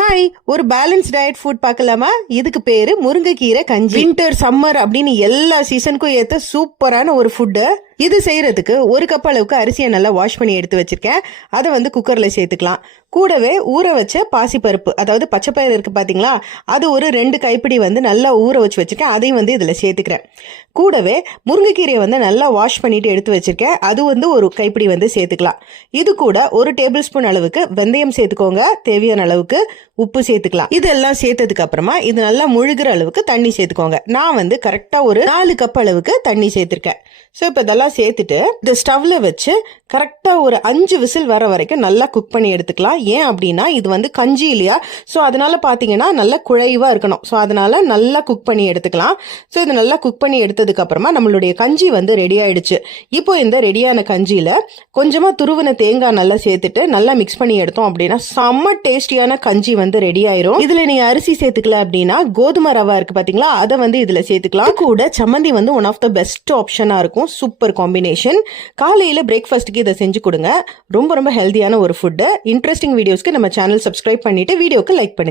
Hi, ஒரு balance diet food பார்க்கலாமா? இதுக்கு பேரு முருங்கைக்கீரை கஞ்சி. வின்டர் சம்மர் அப்படின்னு எல்லா சீசனுக்கும் ஏத்த சூப்பரான ஒரு ஃபுட்டு. இது செய்யறதுக்கு ஒரு கப் அளவுக்கு அரிசியை நல்லா வாஷ் பண்ணி எடுத்து வச்சிருக்கேன். அதை குக்கர்ல சேர்த்துக்கலாம். கூடவே ஊற வச்ச பாசிப்பருப்பு, அதாவது பச்சைப்பயிறு இருக்கு பாத்தீங்களா, அது ஒரு 2 கைப்பிடி நல்லா ஊற வச்சு வச்சிருக்கேன். அதையும் இதுல சேர்த்துக்கிறேன். கூடவே முருங்கைக்கீரையை நல்லா வாஷ் பண்ணிட்டு எடுத்து வச்சிருக்கேன். அது ஒரு கைப்பிடி சேர்த்துக்கலாம். இது கூட 1 டேபிள் ஸ்பூன் அளவுக்கு வெந்தயம் சேர்த்துக்கோங்க. தேவையான அளவுக்கு உப்பு சேர்த்துக்கலாம். இதெல்லாம் சேர்த்ததுக்கு அப்புறமா இது நல்லா முழுகிற அளவுக்கு தண்ணி சேர்த்துக்கோங்க. நான் கரெக்டா ஒரு 4 கப் அளவுக்கு தண்ணி சேர்த்திருக்கேன். ஸோ இப்போ இதெல்லாம் சேர்த்துட்டு இந்த ஸ்டவ்ல வச்சு கரெக்டா ஒரு 5 விசில் வர வரைக்கும் நல்லா குக் பண்ணி எடுத்துக்கலாம். ஏன் அப்படின்னா இது கஞ்சி இல்லையா, ஸோ அதனால பாத்தீங்கன்னா நல்லா குழைவா இருக்கணும். ஸோ அதனால நல்லா குக் பண்ணி எடுத்துக்கலாம். ஸோ இது நல்லா குக் பண்ணி எடுத்ததுக்கு அப்புறமா நம்மளுடைய கஞ்சி ரெடி ஆயிடுச்சு. இப்போ இந்த ரெடியான கஞ்சியில கொஞ்சமா துருவன தேங்காய் நல்லா சேர்த்துட்டு நல்லா மிக்ஸ் பண்ணி எடுத்தோம் அப்படின்னா செம்ம டேஸ்டியான கஞ்சி ரெடி ஆயிரும். இதுல நீங்க அரிசி சேர்த்துக்கல அப்படின்னா கோதுமை ரவா இருக்கு பாத்தீங்களா, அதை இதுல சேர்த்துக்கலாம். கூட சம்மந்தி ஒன் ஆஃப் த பெஸ்ட் ஆப்ஷனா இருக்கும். Super combination. காலையில பிரேக்ஃபாஸ்ட்டுக்கு இதை செஞ்சு கொடுங்க. ரொம்ப ரொம்ப ஹெல்தியான ஒரு ஃபுட். இன்ட்ரெஸ்டிங் வீடியோஸ்க்கு நம்ம சேனல் சப்ஸ்கிரைப் பண்ணிட்டு வீடியோக்கு லைக் பண்ணுங்க.